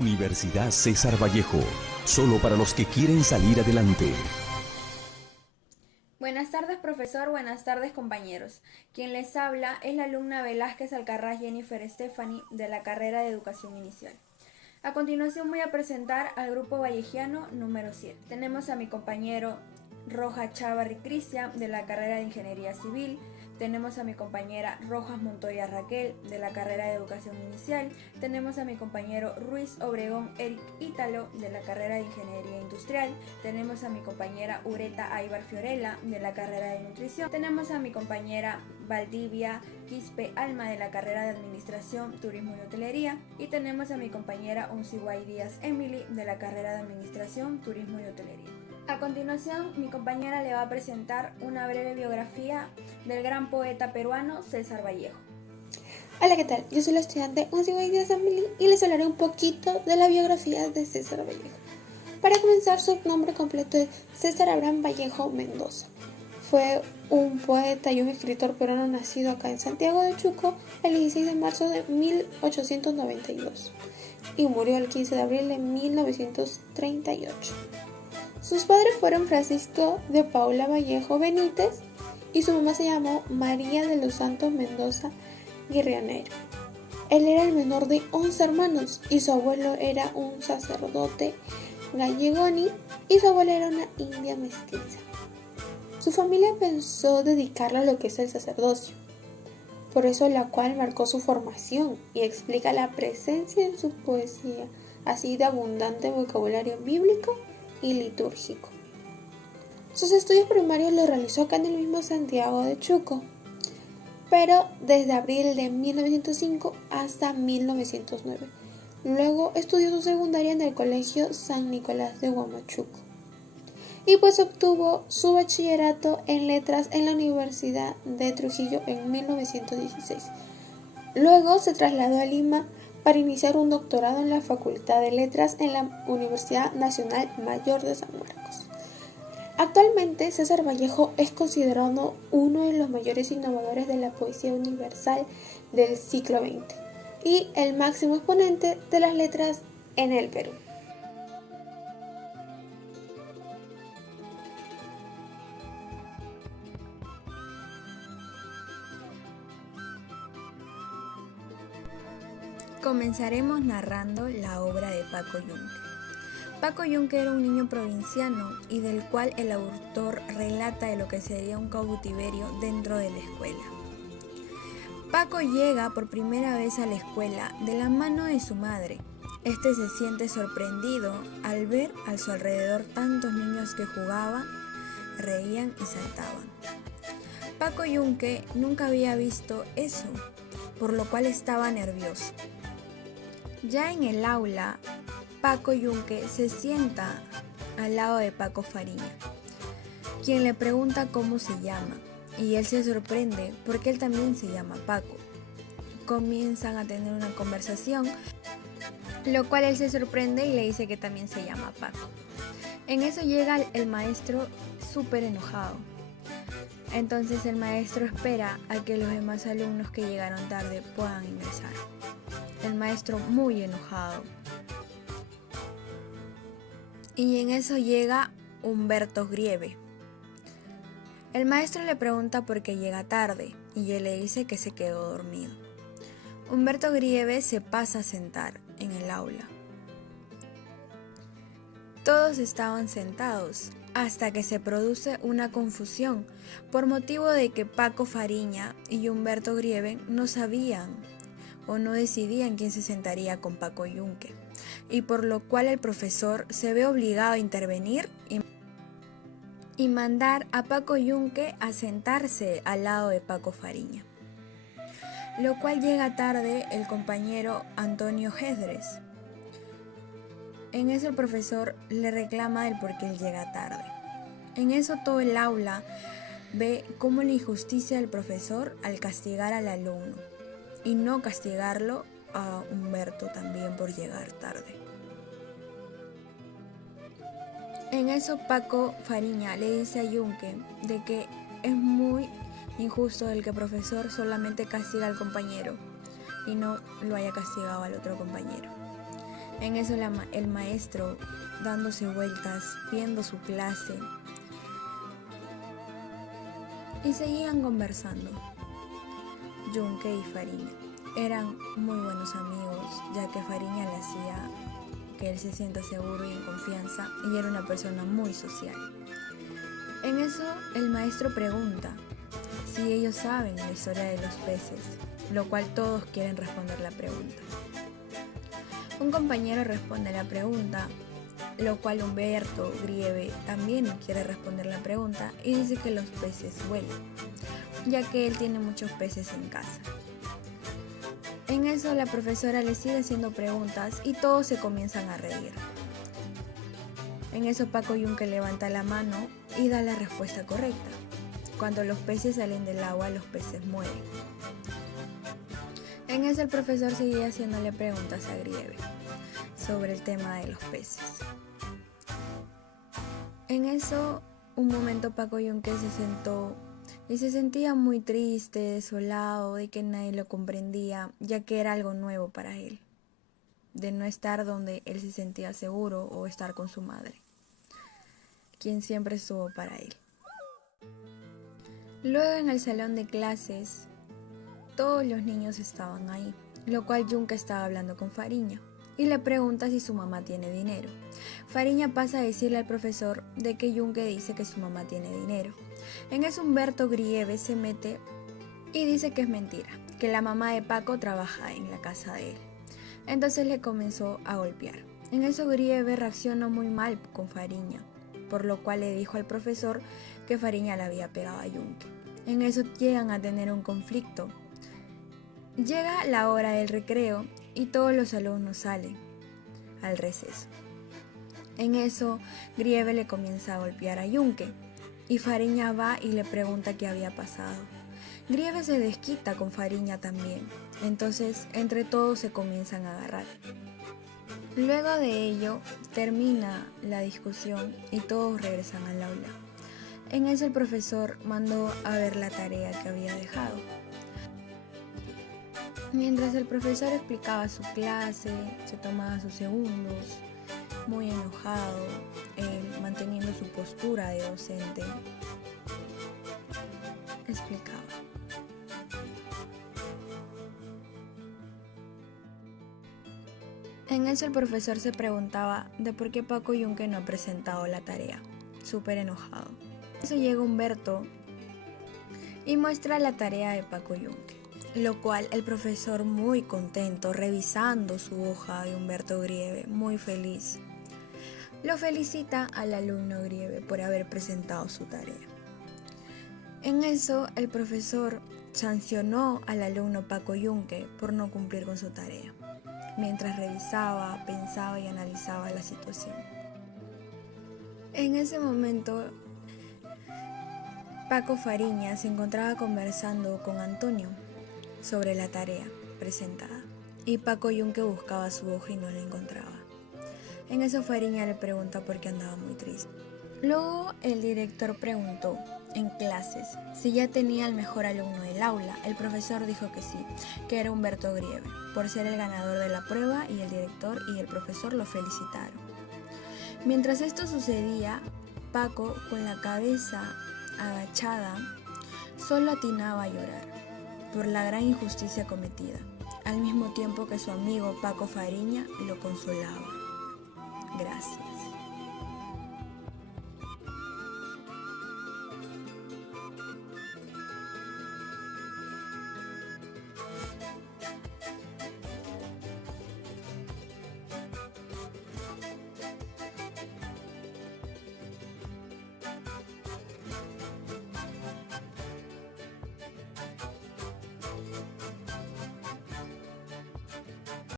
Universidad César Vallejo, solo para los que quieren salir adelante. Buenas tardes, profesor. Buenas tardes, compañeros. Quien les habla es la alumna Velázquez Alcarraz Jennifer Stephanie de la carrera de Educación Inicial. A continuación voy a presentar al grupo vallejiano número 7. Tenemos a mi compañero Rojas Chávarri Cristian de la carrera de Ingeniería Civil. Tenemos a mi compañera Rojas Montoya Raquel de la carrera de Educación Inicial. Tenemos a mi compañero Ruiz Obregón Eric Ítalo de la carrera de Ingeniería Industrial. Tenemos a mi compañera Ureta Aybar Fiorella de la carrera de Nutrición. Tenemos a mi compañera Valdivia Quispe Alma de la carrera de Administración, Turismo y Hotelería. Y tenemos a mi compañera Unciguay Díaz Emily de la carrera de Administración, Turismo y Hotelería. A continuación, mi compañera le va a presentar una breve biografía del gran poeta peruano César Vallejo. Hola, ¿qué tal? Yo soy la estudiante Unciguay Díaz Emily y les hablaré un poquito de la biografía de César Vallejo. Para comenzar, su nombre completo es César Abraham Vallejo Mendoza. Fue un poeta y un escritor peruano nacido acá en Santiago de Chuco el 16 de marzo de 1892 y murió el 15 de abril de 1938. Sus padres fueron Francisco de Paula Vallejo Benítez y su mamá se llamó María de los Santos Mendoza Guirrionero. Él era el menor de 11 hermanos y su abuelo era un sacerdote gallegoni y su abuela era una india mestiza. Su familia pensó dedicarlo a lo que es el sacerdocio, por eso la cual marcó su formación y explica la presencia en su poesía, así de abundante vocabulario bíblico y litúrgico. Sus estudios primarios los realizó acá en el mismo Santiago de Chuco, pero desde abril de 1905 hasta 1909. Luego estudió su secundaria en el Colegio San Nicolás de Huamachuco y pues obtuvo su bachillerato en letras en la Universidad de Trujillo en 1916. Luego se trasladó a Lima para iniciar un doctorado en la Facultad de Letras en la Universidad Nacional Mayor de San Marcos. Actualmente, César Vallejo es considerado uno de los mayores innovadores de la poesía universal del siglo XX y el máximo exponente de las letras en el Perú. Comenzaremos narrando la obra de Paco Yunque. Paco Yunque era un niño provinciano y del cual el autor relata de lo que sería un cautiverio dentro de la escuela. Paco llega por primera vez a la escuela de la mano de su madre. Este se siente sorprendido al ver a su alrededor tantos niños que jugaban, reían y saltaban. Paco Yunque nunca había visto eso, por lo cual estaba nervioso. Ya en el aula, Paco Yunque se sienta al lado de Paco Fariña, quien le pregunta cómo se llama, y él se sorprende porque él también se llama Paco. Comienzan a tener una conversación, lo cual él se sorprende y le dice que también se llama Paco. En eso llega el maestro súper enojado. Entonces el maestro espera a que los demás alumnos que llegaron tarde puedan ingresar. El maestro muy enojado. Y en eso llega Humberto Grieve. El maestro le pregunta por qué llega tarde y él le dice que se quedó dormido. Humberto Grieve se pasa a sentar en el aula. Todos estaban sentados hasta que se produce una confusión por motivo de que Paco Fariña y Humberto Grieve no sabían o no decidían quién se sentaría con Paco Yunque, y por lo cual el profesor se ve obligado a intervenir y mandar a Paco Yunque a sentarse al lado de Paco Fariña, lo cual llega tarde el compañero Antonio Gedres. En eso el profesor le reclama el por qué él llega tarde. En eso todo el aula ve cómo la injusticia del profesor al castigar al alumno y no castigarlo a Humberto también por llegar tarde. En eso Paco Fariña le dice a Yunque de que es muy injusto el que el profesor solamente castiga al compañero y no lo haya castigado al otro compañero. En eso el maestro, dándose vueltas, viendo su clase, y seguían conversando. Yunque y Fariña eran muy buenos amigos, ya que Fariña le hacía que él se sienta seguro y en confianza, y era una persona muy social. En eso el maestro pregunta si ellos saben la historia de los peces, lo cual todos quieren responder la pregunta. Un compañero responde la pregunta, lo cual Humberto Grieve también quiere responder la pregunta y dice que los peces vuelan, ya que él tiene muchos peces en casa. En eso la profesora le sigue haciendo preguntas y todos se comienzan a reír. En eso Paco Yunque levanta la mano y da la respuesta correcta. Cuando los peces salen del agua, los peces mueren. En eso el profesor seguía haciéndole preguntas a Grieve sobre el tema de los peces. En eso, un momento Paco Yunque se sentó y se sentía muy triste, desolado, de que nadie lo comprendía, ya que era algo nuevo para él, de no estar donde él se sentía seguro o estar con su madre, quien siempre estuvo para él. Luego en el salón de clases, todos los niños estaban ahí, lo cual Yunque estaba hablando con Fariña y le pregunta si su mamá tiene dinero. Fariña pasa a decirle al profesor de que Yunque dice que su mamá tiene dinero. En eso Humberto Grieve se mete y dice que es mentira, que la mamá de Paco trabaja en la casa de él. Entonces le comenzó a golpear. En eso Grieve reaccionó muy mal con Fariña, por lo cual le dijo al profesor que Fariña le había pegado a Yunque. En eso llegan a tener un conflicto. Llega la hora del recreo y todos los alumnos salen al receso. En eso Grieve le comienza a golpear a Yunque y Fariña va y le pregunta qué había pasado. Grieve se desquita con Fariña también, entonces entre todos se comienzan a agarrar. Luego de ello termina la discusión y todos regresan al aula. En eso el profesor mandó a ver la tarea que había dejado. Mientras el profesor explicaba su clase, se tomaba sus segundos, muy enojado, él manteniendo su postura de docente, explicaba. En eso el profesor se preguntaba de por qué Paco Yunque no ha presentado la tarea, súper enojado. En eso llega Humberto y muestra la tarea de Paco Yunque, lo cual el profesor muy contento, revisando su hoja de Humberto Grieve, muy feliz, lo felicita al alumno Grieve por haber presentado su tarea. En eso el profesor sancionó al alumno Paco Yunque por no cumplir con su tarea, mientras revisaba, pensaba y analizaba la situación. En ese momento, Paco Fariña se encontraba conversando con Antonio sobre la tarea presentada, y Paco Yunque buscaba su hoja y no la encontraba. En eso Fariña le pregunta por qué andaba muy triste. Luego el director preguntó en clases si ya tenía el mejor alumno del aula. El profesor dijo que sí, que era Humberto Grieve, por ser el ganador de la prueba, y el director y el profesor lo felicitaron. Mientras esto sucedía, Paco, con la cabeza agachada, solo atinaba a llorar por la gran injusticia cometida, al mismo tiempo que su amigo Paco Fariña lo consolaba. Gracias.